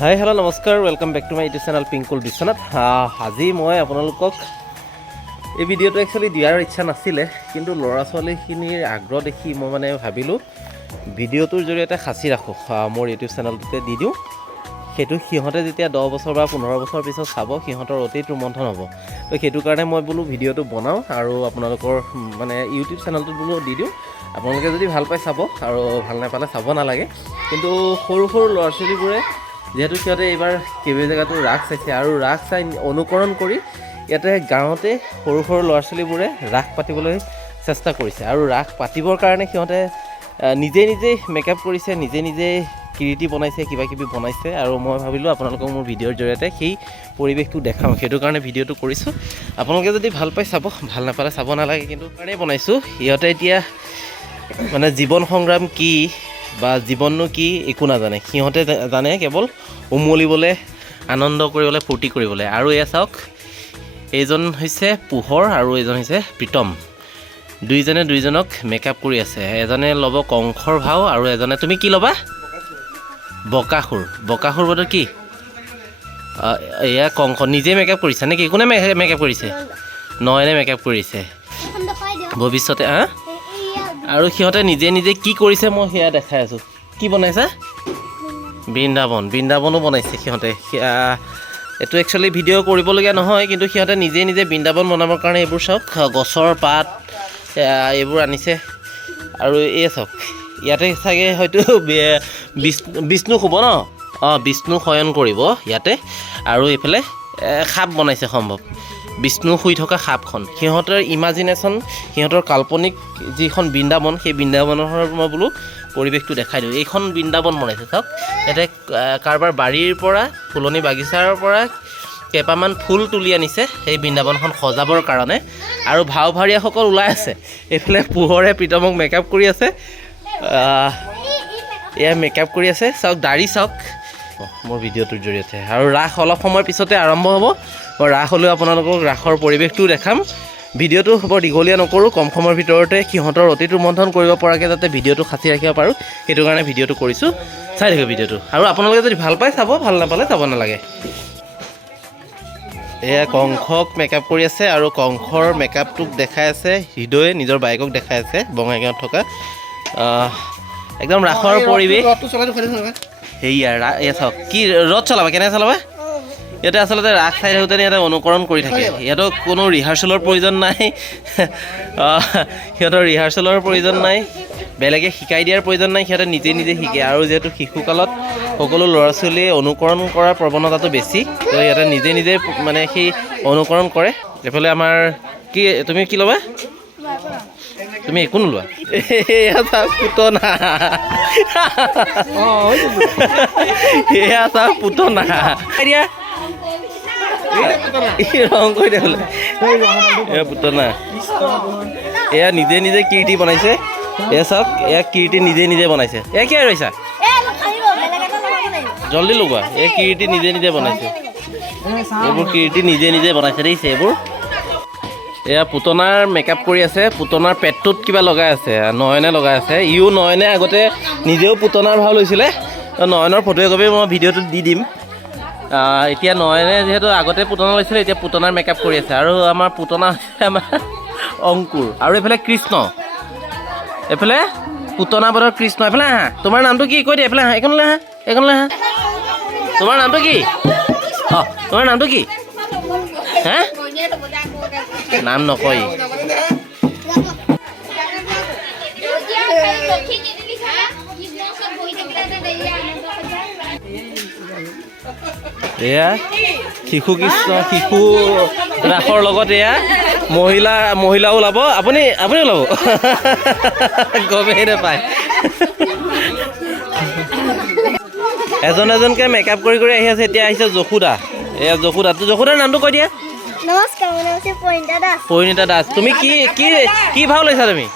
হাই hello' নমস্কাৰ welcome back to my YouTube channel Pinkul Biswanath. আজি মই আপোনালোকক এই ভিডিঅ'টো একচুৱেলি দিয়াৰ ইচ্ছা নাছিলে, কিন্তু ল'ৰা ছোৱালীখিনিৰ আগ্ৰহ দেখি মই মানে ভাবিলোঁ ভিডিঅ'টোৰ জৰিয়তে সাঁচি ৰাখোঁ, মোৰ ইউটিউব চেনেলটোতে দি দিওঁ। সেইটো সিহঁতে যেতিয়া 10 বছৰ বা 15 বছৰ পিছত চাব সিহঁতৰ অতিত ৰোমন্থন হ'ব। তো সেইটো কাৰণে মই বোলো ভিডিঅ'টো বনাওঁ আৰু আপোনালোকৰ মানে ইউটিউব চেনেলটোত বোলো দি দিওঁ। আপোনালোকে যদি ভাল পাই চাব আৰু ভাল নাপালে চাব নালাগে। কিন্তু সৰু সৰু ল'ৰা ছোৱালীবোৰে যিহেতু সিহঁতে এইবাৰ কেইবা জেগাতো ৰাস চাইছে আৰু ৰাস চাই অনুকৰণ কৰি ইয়াতে গাঁৱতে সৰু সৰু ল'ৰা ছোৱালীবোৰে ৰাস পাতিবলৈ চেষ্টা কৰিছে আৰু ৰাস পাতিবৰ কাৰণে সিহঁতে নিজে মেকআপ কৰিছে, নিজে কৃতি বনাইছে, কিবা কিবি বনাইছে। আৰু মই ভাবিলোঁ আপোনালোকক মোৰ ভিডিঅ'ৰ জৰিয়তে সেই পৰিৱেশটো দেখাওঁ, সেইটো কাৰণে ভিডিঅ'টো কৰিছোঁ। আপোনালোকে যদি ভাল পাই চাব, ভাল নাপালে চাব নালাগে, কিন্তু কাৰণেই বনাইছোঁ। সিহঁতে এতিয়া মানে জীৱন সংগ্ৰাম কি বা জীৱননো কি একো নাজানে, সিহঁতে জানে কেৱল উমলিবলৈ, আনন্দ কৰিবলৈ, ফূৰ্তি কৰিবলৈ। আৰু এয়া চাওক, এইজন হৈছে পোহৰ আৰু এইজন হৈছে প্ৰীতম। দুইজনে দুইজনক মেকআপ কৰি আছে। এজনে ল'ব কংসৰ ভাও আৰু এজনে, তুমি কি ল'বা? বকাসুৰ। বকাসুৰ বতৰ কি? এয়া কংস। নিজে মেকআপ কৰিছা নেকি? কোনে মেকআপ কৰিছে? নয়নে মেকআপ কৰিছে ভৱিষ্যতে। আৰু সিহঁতে নিজে কি কৰিছে মই সেয়া দেখাই আছোঁ। কি বনাইছা? বৃন্দাবনো বনাইছে সিহঁতে। এইটো একচুৱেলি ভিডিঅ' কৰিবলগীয়া নহয়, কিন্তু সিহঁতে নিজে বৃন্দাবন বনাবৰ কাৰণে এইবোৰ চাওক, গছৰ পাত এইবোৰ আনিছে। আৰু এই চাওক, ইয়াতে চাগে হয়তো বিষ্ণু শুব ন? বিষ্ণু শয়ন কৰিব ইয়াতে। আৰু এইফালে সাপ বনাইছে সম্ভৱ, বিষ্ণু শুই থকা সাপখন। সিহঁতৰ ইমাজিনেশ্যন, সিহঁতৰ কাল্পনিক যিখন বৃন্দাবন, সেই বৃন্দাবনৰ মই বোলো পৰিৱেশটো দেখাই দিওঁ। এইখন বৃন্দাবন বনাইছে চাওক। ইয়াতে কাৰোবাৰ বাৰীৰ পৰা, ফুলনি বাগিচাৰ পৰা কেইপামান ফুল তুলি আনিছে সেই বৃন্দাবনখন সজাবৰ কাৰণে। আৰু ভাৱৰীয়াসকল ওলাই আছে। এইফালে পোহৰে প্ৰীতমক মেকআপ কৰি আছে। এয়া মেকআপ কৰি আছে, চাওক দাঢ়ি চাওক মোৰ ভিডিঅ'টোৰ জৰিয়তে। আৰু ৰাস অলপ সময়ৰ পিছতে আৰম্ভ হ'ব। মই ৰাস হ'লেও আপোনালোকক ৰাসৰ পৰিৱেশটোও দেখাম। ভিডিঅ'টো বৰ দীঘলীয়া নকৰোঁ, কম সময়ৰ ভিতৰতে সিহঁতৰ অতীত ৰোমন্থন কৰিব পৰাকৈ যাতে ভিডিঅ'টো সাঁচি ৰাখিব পাৰোঁ, সেইটো কাৰণে ভিডিঅ'টো কৰিছোঁ। চাই থাকিব ভিডিঅ'টো, আৰু আপোনালোকে যদি ভাল পায় চাব, ভাল নাপালে চাব নালাগে। এয়া কংসক মেকআপ কৰি আছে আৰু কংসৰ মেকআপটোক দেখাই আছে হৃদয়ে, নিজৰ বাইকক দেখাই আছে বঙাইগাঁৱত থকা। একদম ৰাসৰ পৰিৱেশ। সেয়া এয়া চাওক, কি ৰথ চলাবা, কেনেকৈ চলাবা? ইয়াতে আচলতে ৰাস চাই থাকোঁতে ইয়াতে অনুকৰণ কৰি থাকে। সিহঁতক কোনো ৰিহাৰ্চেলৰ প্ৰয়োজন নাই, সিহঁতৰ ৰিহাৰ্চেলৰ প্ৰয়োজন নাই, বেলেগে শিকাই দিয়াৰ প্ৰয়োজন নাই, সিহঁতে নিজে শিকে। আৰু যিহেতু শিশুকালত সকলো ল'ৰা ছোৱালীয়ে অনুকৰণ কৰাৰ প্ৰৱণতাটো বেছি, তো সিহঁতে নিজে মানে সেই অনুকৰণ কৰে। এইফালে আমাৰ কি, তুমি কি ল'বা? তুমি একো নোলোৱা? এয়া চাওক পুতনা, এয়া চাওক পুতনা দিয়া ৰং কৰি দে বোলে। এয়া পুতনা, এয়া নিজে কীৰ্তি বনাইছে। এয়া চাওক, এয়া কীৰ্তি নিজে বনাইছে। এয়া কি ৰৈছা? জল্দি লগোৱা। এই কীৰ্তি নিজে বনাইছে। এইবোৰ কীৰ্তি নিজে বনাইছে দেখিছে এইবোৰ। এয়া পুতনাৰ মেকআপ কৰি আছে। পুতনাৰ পেটটোত কিবা লগাই আছে, নয়নে লগাই আছে। নয়নে আগতে নিজেও পুতনাৰ ভাও লৈছিলে। নয়নৰ ফটো একপি মই ভিডিঅ'টোত দি দিম। এতিয়া নয়নে যিহেতু আগতে পুতনা লৈছিলে, এতিয়া পুতনাৰ মেকআপ কৰি আছে। আৰু আমাৰ পুতনা হৈছে আমাৰ অংকুৰ। আৰু এইফালে কৃষ্ণ, এইফালে পুতনা বধৰ কৃষ্ণ। এইফালে আহা, তোমাৰ নামটো কি কৈ দিয়া। এইফালে আহা, এইখনলৈ আহা, তোমাৰ নামটো কি? তোমাৰ নামটো কি? হা, নাম নকয়। এয়া শিশু কৃষ্ণ, শিশু ৰাসৰ লগত এয়া মহিলা ওলাব। আপুনি ওলাব, গমেই নাপায়। এজনকে মেকআপ কৰি আহি আছে। এতিয়া আহিছে যশোদা। এয়া যশোদা, যশোদাৰ নামটো কৈ দিয়া। নমস্কাৰ, মোৰ নাম হৈছে পৰিণীতা দাস। তুমি কি ভাও লৈছা তুমি?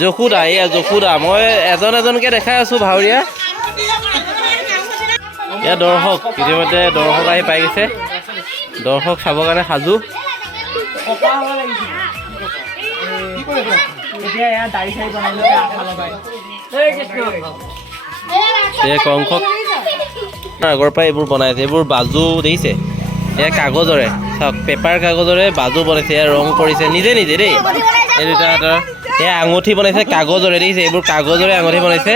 যশোদা। এয়া যশোদা। মই এজনকে দেখাই আছোঁ ভাৱৰীয়া। এয়া দৰ্শক, ইতিমধ্যে দৰ্শক আহি পাই গৈছে। দৰ্শক চাবৰ কাৰণে সাজু। কংসক আগৰ পৰাই এইবোৰ বনাইছে, এইবোৰ বাজু দেখিছে, এয়া কাগজৰে, চাওক পেপাৰ কাগজৰে বাজু বনাইছে, এয়া ৰং কৰিছে নিজে নিজে দেই। এই দুটা হাতৰ এয়া আঙুঠি বনাইছে কাগজৰে দেখিছে, এইবোৰ কাগজৰে আঙুঠি বনাইছে,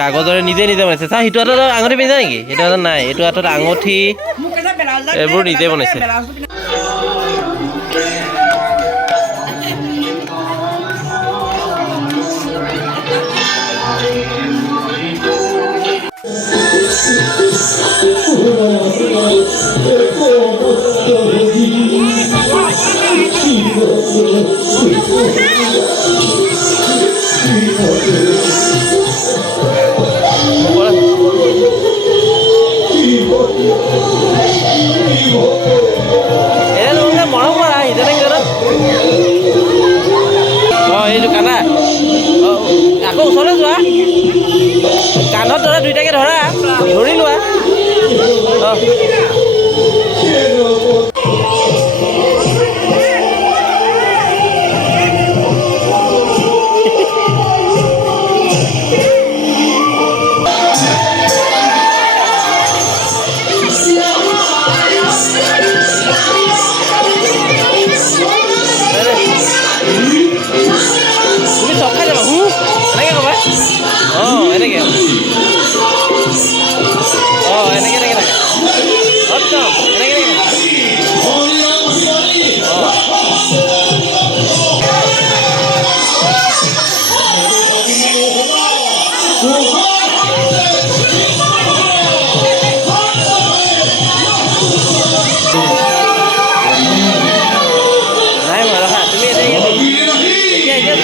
কাগজৰে নিজে নিজে বনাইছে। চা সিটো হাতত আঙুঠি পিন্ধা নেকি? সেইটো হাতত নাই, এইটো হাতত আঙুঠি, এইবোৰ নিজে বনাইছে। মৰম কৰা ইজনে সিজনক। অঁ এইটো কান্দা, আকৌ ওচৰলৈ যোৱা, কান্ধত ধৰা, দুইটাকে ধৰা, ধৰি লোৱা। অঁ তুমি চব খাই যাবা, এনেকৈ ক'বা। অঁ এনেকৈ, অঁ এনেকৈ এনেকৈ থাকে, একদম এনেকৈ এনেকৈ নাই মই ৰখা, তুমি এতিয়া এতিয়া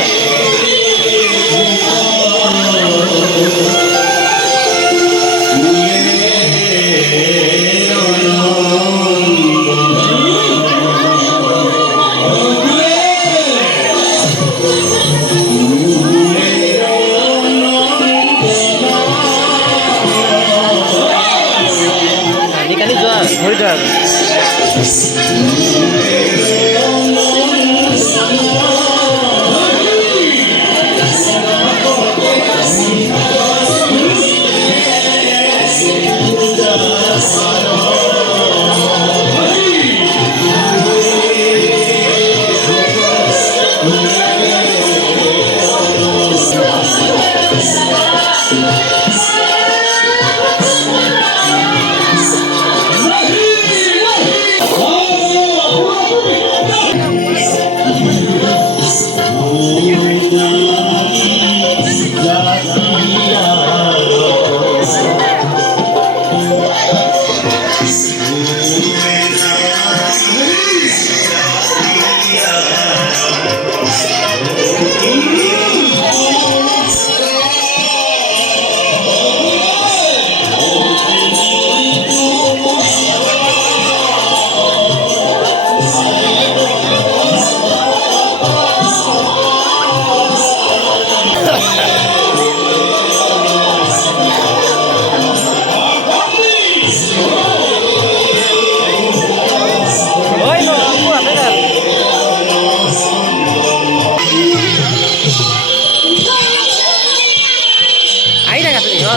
কালি যোৱা ধৰি যোৱা।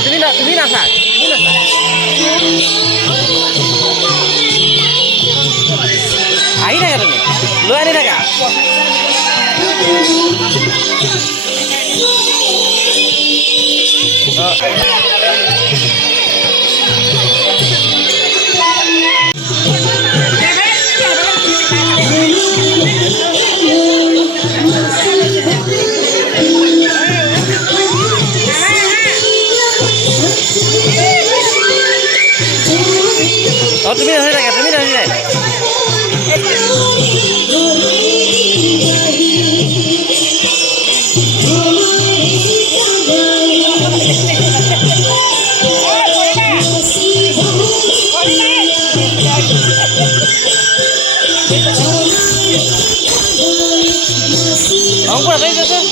তুমি নাচা, তুমি নাচা, আহি থাকা, তুমি লৈ আনি থাকা। তুমি নাচি থাকা, তুমি নাচি থাকা। অংকুৰ আঁতৰি যাচোন।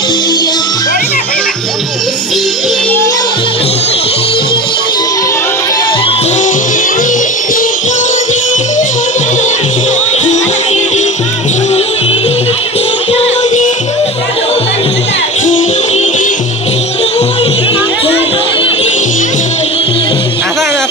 আছা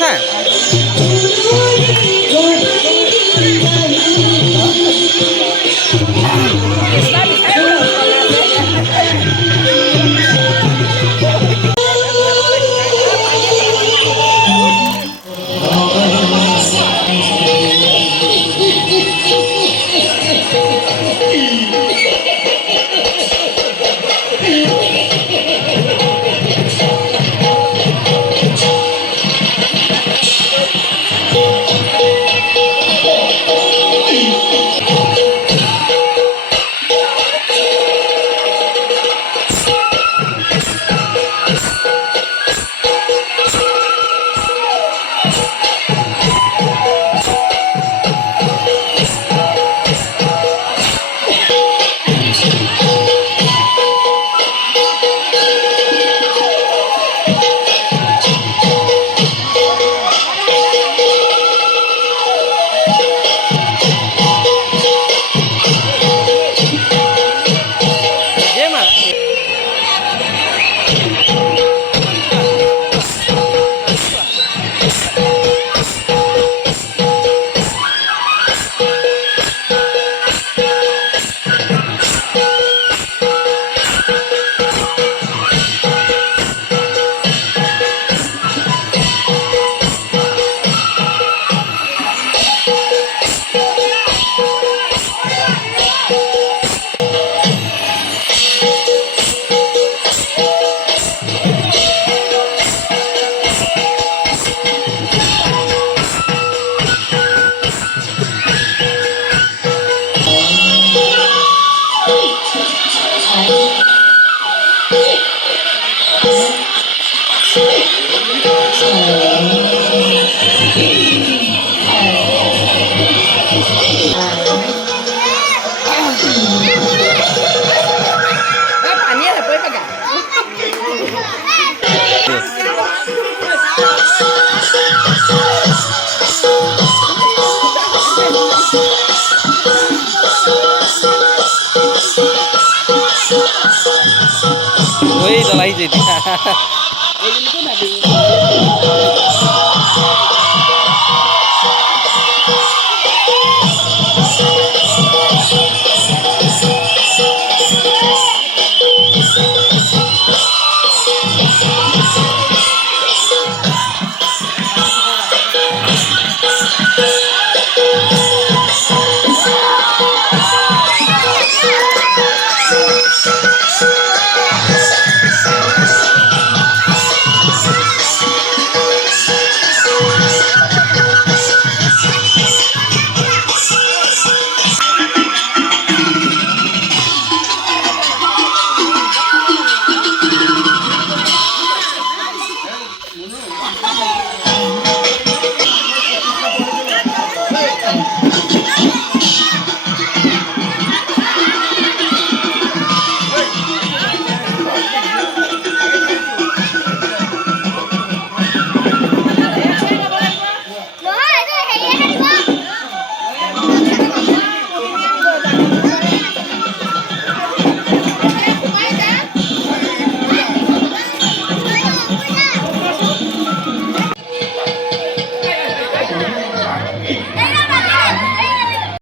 Woi, dah lain jadi.